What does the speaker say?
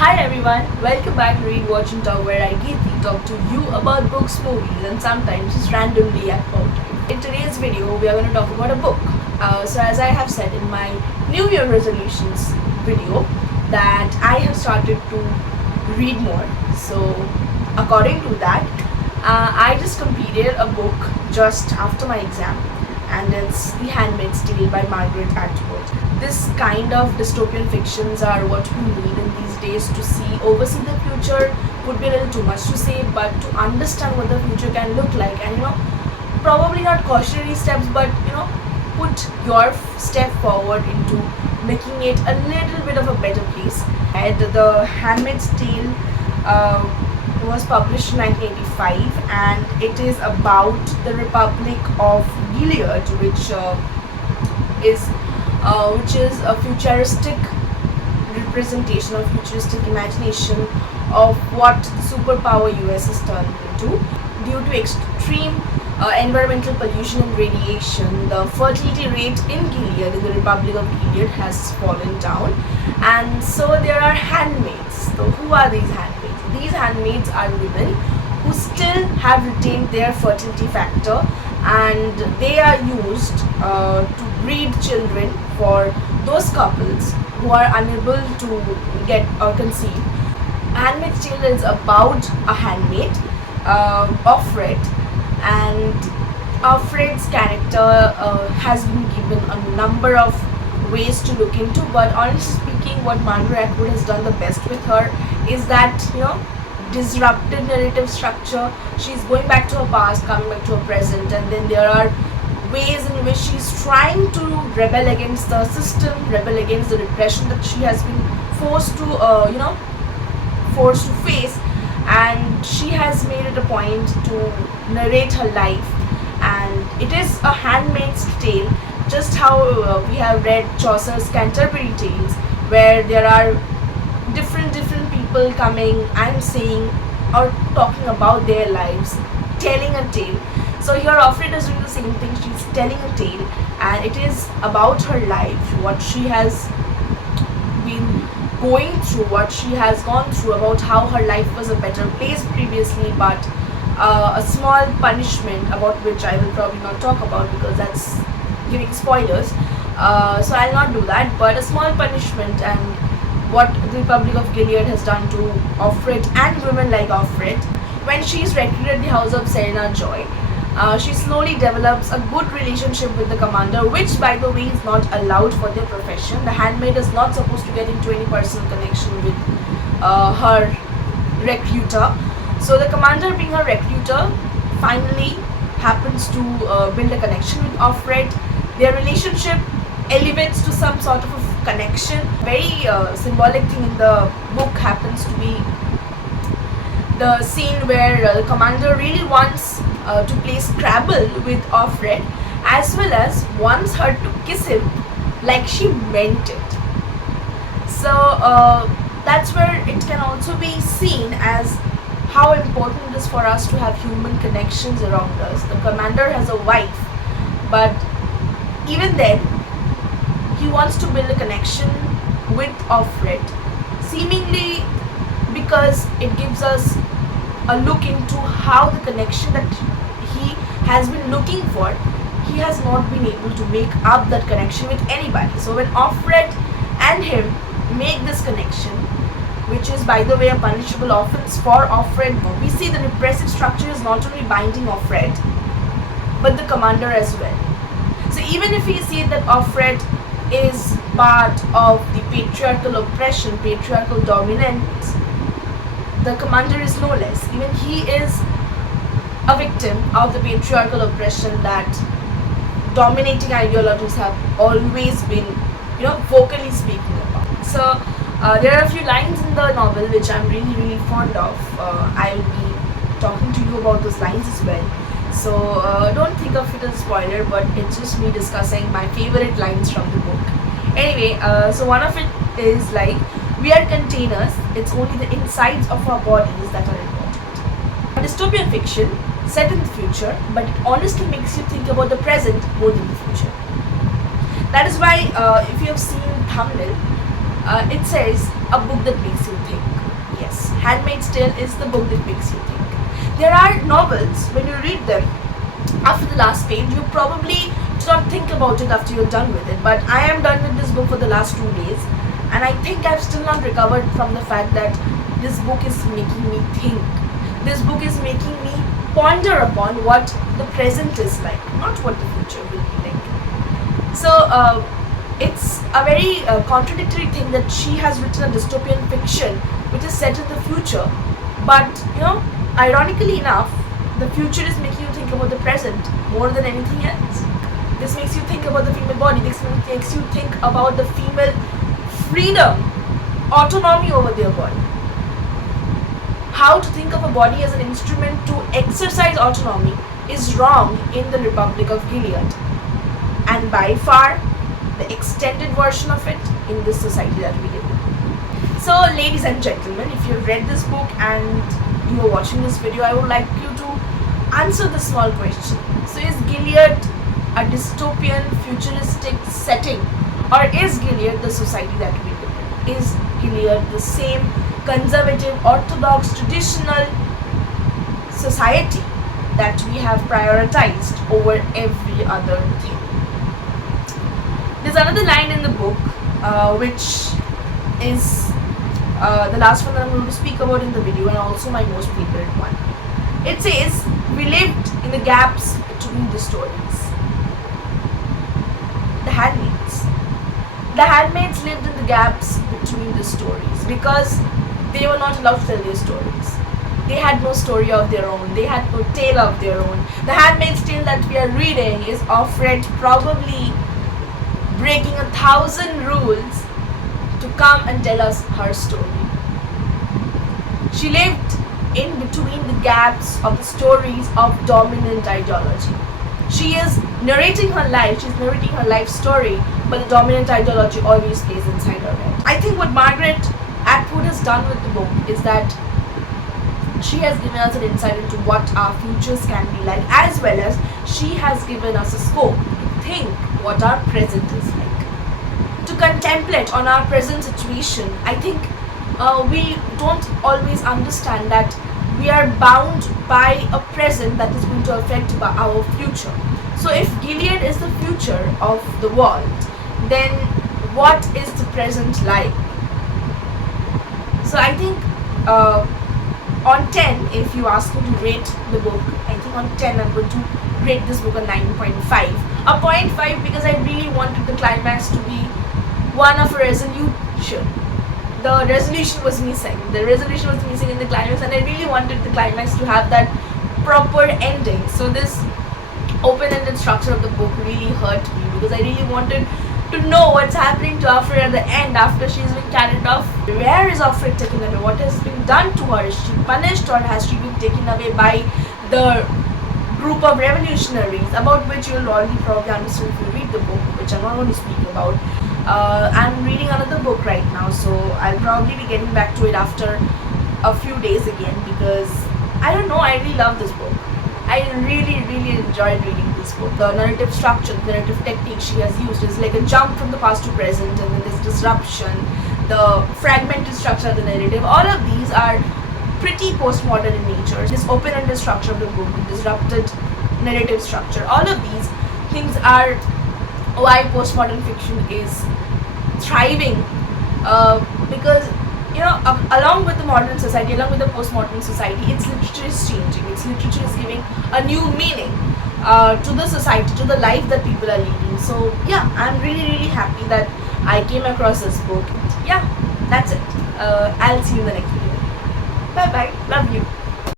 Hi everyone, welcome back to Read, Watch and Talk, where I Geeti talk to you about books, movies and sometimes just randomly about it. In today's video, we are going to talk about a book. So as I have said in my New Year resolutions video that I have started to read more. So according to that, I just completed a book just after my exam, and it's The Handmaid's Tale by Margaret Atwood. This kind of dystopian fictions are what we need in these days to oversee the future. Would be a little too much to say, but to understand what the future can look like, and probably not cautionary steps, but put your step forward into making it a little bit of a better place. And The Handmaid's Tale was published in 1985, and it is about the Republic of Gilead, which is a futuristic representation of futuristic imagination of what the superpower US has turned into. Due to extreme environmental pollution and radiation, the fertility rate in Gilead, in the Republic of Gilead, has fallen down, and so there are handmaids. So who are these handmaids? These handmaids are women who still have retained their fertility factor, and they are used to breed children for those couples who are unable to get or conceive. Handmaid's Tale is about a handmaid, Offred, and Offred's character has been given a number of ways to look into, but honestly speaking, what Margaret Atwood has done the best with her is that disrupted narrative structure. She's going back to her past, coming back to her present, and then there are ways in which she's trying to rebel against the system, rebel against the repression that she has been forced to face, and she has made it a point to narrate her life. And it is a handmaid's tale, just how we have read Chaucer's Canterbury Tales, where there are different people coming and saying or talking about their lives, telling a tale. So here Offred is doing the same thing. She's telling a tale, and it is about her life, what she has been going through, what she has gone through, about how her life was a better place previously, but a small punishment, about which I will probably not talk about because that's giving spoilers. So I'll not do that, but a small punishment and what the Republic of Gilead has done to Offred and women like Offred. When she is recruited at the house of Serena Joy, she slowly develops a good relationship with the commander, which by the way is not allowed for their profession. The handmaid is not supposed to get into any personal connection with her recruiter. So the commander, being her recruiter, finally happens to build a connection with Offred. Their relationship elevates to some sort of a connection. Very symbolic thing in the book happens to be the scene where the commander really wants to play Scrabble with Offred, as well as wants her to kiss him like she meant it. So that's where it can also be seen as how important it is for us to have human connections around us. The commander has a wife, but even then he wants to build a connection with Offred, seemingly because it gives us a look into how the connection that he has been looking for, he has not been able to make up that connection with anybody. So when Offred and him make this connection, which is by the way a punishable offense for Offred, we see the repressive structure is not only binding Offred but the commander as well. So even if we see that Offred is part of the patriarchal oppression, patriarchal dominance, the commander is no less. Even he is a victim of the patriarchal oppression that dominating ideologies have always been, vocally speaking about. So there are a few lines in the novel which I'm really fond of. I'll be talking to you about those lines as well. So don't think of it as a spoiler, but it's just me discussing my favorite lines from the book. Anyway, so one of it is like, we are containers, it's only the insides of our bodies that are important. A dystopian fiction set in the future, but it honestly makes you think about the present more than the future. That is why if you have seen thumbnail, it says a book that makes you think. Handmaid's Tale is the book that makes you think. There are novels, when you read them, after the last page, you probably do not think about it after you're done with it. But I am done with this book for the last 2 days, and I think I've still not recovered from the fact that this book is making me think. This book is making me ponder upon what the present is like, not what the future will be like. So it's a very contradictory thing that she has written a dystopian fiction which is set in the future, but ironically enough, the future is making you think about the present more than anything else. This makes you think about the female body. This makes you think about the female freedom, autonomy over their body. How to think of a body as an instrument to exercise autonomy is wrong in the Republic of Gilead, and by far the extended version of it in this society that we live in. So, ladies and gentlemen, if you've read this book and you are watching this video, I would like you to answer the small question. So, is Gilead a dystopian, futuristic setting, or is Gilead the society that we live in? Is Gilead the same conservative, orthodox, traditional society that we have prioritized over every other thing? There's another line in the book which is the last one that I'm going to speak about in the video, and also my most favorite one. It says, we lived in the gaps between the stories. The handmaids. The handmaids lived in the gaps between the stories because they were not allowed to tell their stories. They had no story of their own. They had no tale of their own. The Handmaid's Tale that we are reading is Offred probably breaking 1,000 rules to come and tell us her story. She lived in between the gaps of the stories of dominant ideology. She is narrating her life, she's narrating her life story, but the dominant ideology always plays inside her head. I think what Margaret Atwood has done with the book is that she has given us an insight into what our futures can be like, as well as she has given us a scope to think what our present is like, to contemplate on our present situation. I think we don't always understand that we are bound by a present that is going to affect our future. So if Gilead is the future of the world, then what is the present like? So I think on 10, if you ask me to rate the book, I think on 10 I'm going to rate this book a 9.5. A 0.5 because I really wanted the climax to be one of a resolution. The resolution was missing. The resolution was missing in the climax, and I really wanted the climax to have that proper ending. So this open-ended structure of the book really hurt me because I really wanted to know what's happening to Offred at the end after she's been carried off. Where is Offred taken away? What has been done to her? Is she punished, or has she been taken away by the group of revolutionaries, about which you'll already probably understand if you read the book, which I'm not going to speak about. I'm reading another book right now, so I'll probably be getting back to it after a few days again, because I don't know, I really love this book. I really enjoyed reading this book. The narrative structure, the narrative technique she has used is like a jump from the past to present, and then this disruption, the fragmented structure of the narrative, all of these are pretty postmodern in nature. This open-ended structure of the book, the disrupted narrative structure, all of these things are why postmodern fiction is thriving, because along with the modern society, along with the postmodern society, its literature is changing. Its literature is giving a new meaning to the society, to the life that people are leading. So yeah, I'm really happy that I came across this book. Yeah, that's it. I'll see you in the next video. Bye bye. Love you.